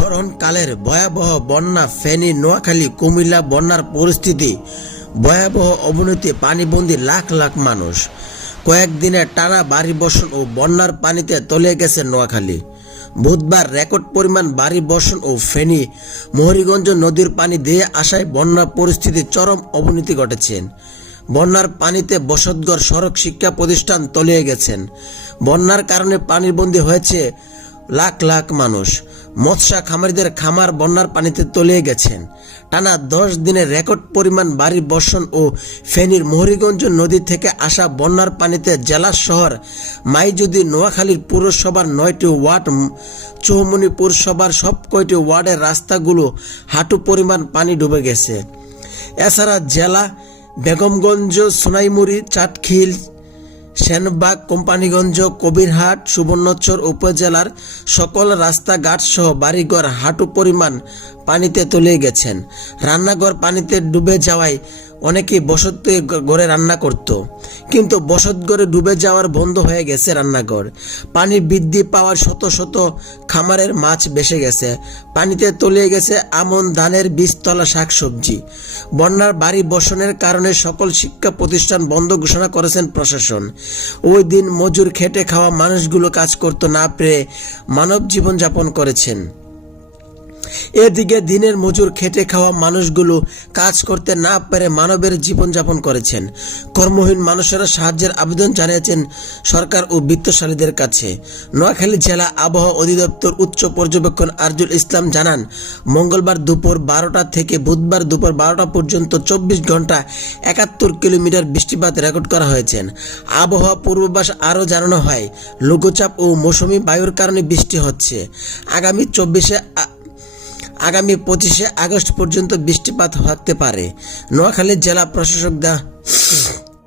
স্মরণকালের ভয়াবহ বন্যা ফেনী, নোয়াখালী, কুমিল্লা বন্যার পরিস্থিতি। ভয়াবহ অবনতি পানিবন্দী লাখ লাখ মানুষ। কয়েকদিনের টানা বাড়ি বর্ষণ ও বন্যার পানিতে তলিয়ে গেছে নোয়াখালী। বুধবার রেকর্ড পরিমাণ বাড়ি বর্ষণ ও ফেনী, মোহরিগঞ্জ নদীর পানি দিয়ে আসায় বন্যা পরিস্থিতি চরম অবনতি ঘটেছে। বন্যার পানিতে বসতঘর, সড়ক, শিক্ষা প্রতিষ্ঠান তলিয়ে গেছেন। বন্যার কারণে পানিবন্দী হয়েছে লাখ লাখ মানুষ। মৎস্য খামারিদের খামার বন্যার পানিতে তলিয়ে গেছেন। টানা দশ দিনের রেকর্ড পরিমাণ বাড়ির বর্ষণ ও ফেনীর মোহরিগঞ্জ নদী থেকে আসা বন্যার পানিতে জেলা শহর মাইজুদি নোয়াখালীর পুরসভার নয়টি ওয়ার্ড চৌমনি পুরসভার সব কয়টি ওয়ার্ডের রাস্তাগুলো হাঁটু পরিমাণ পানি ডুবে গেছে। এছাড়া জেলা বেগমগঞ্জ, সোনাইমুড়ি চাটখিল সেনবাগ, কোম্পানিগঞ্জ, কবিরহাট, সুবর্ণচর উপজেলার সকল রাস্তাঘাট সহ বাড়িঘর হাঁটু পরিমাণ পানিতে তলিয়ে গেছেন। রান্নাঘর পানিতে ডুবে যাওয়ায় অনেকে বসত ঘরে রান্না করত। কিন্তু বসত ঘরে ডুবে যাওয়ার বন্ধ হয়ে গেছে রান্নাঘর। পানি বৃদ্ধি পাওয়ার শত শত খামারের মাছ বেসে গেছে। পানিতে তলিয়ে গেছে আমন ধানের বীজতলা শাকসবজি। বন্যার বাড়ি বর্ষণের কারণে সকল শিক্ষা প্রতিষ্ঠান বন্ধ ঘোষণা করেছেন প্রশাসন। ওই দিন মজুর খেটে খাওয়া মানুষগুলো কাজ করতে না পেরে মানব জীবন যাপন করেছেন। এদিকে দিনের মজুর খেটে খাওয়া মানুষগুলো কাজ করতে না পেরে মানবের জীবনযাপন করেছেন। কর্মহীন মানুষেরা সাহায্যের আবেদন জানিয়েছেন সরকার ও বিত্তশালীদের কাছে। নোয়াখালী জেলা আবহাওয়া অধিদপ্তর উচ্চ পর্যবেক্ষণ আরজুল ইসলাম জানান, মঙ্গলবার দুপুর বারোটা থেকে বুধবার দুপুর বারোটা পর্যন্ত চব্বিশ ঘণ্টা একাত্তর কিলোমিটার বৃষ্টিপাত রেকর্ড করা হয়েছে আবহাওয়া পূর্বাভাস আরও জানানো হয়, লঘুচাপ ও মৌসুমি বায়ুর কারণে বৃষ্টি হচ্ছে। আগামী চব্বিশে আগামী পঁচিশে আগস্ট পর্যন্ত বৃষ্টিপাত হতে পারে। নোয়াখালী জেলা প্রশাসক দা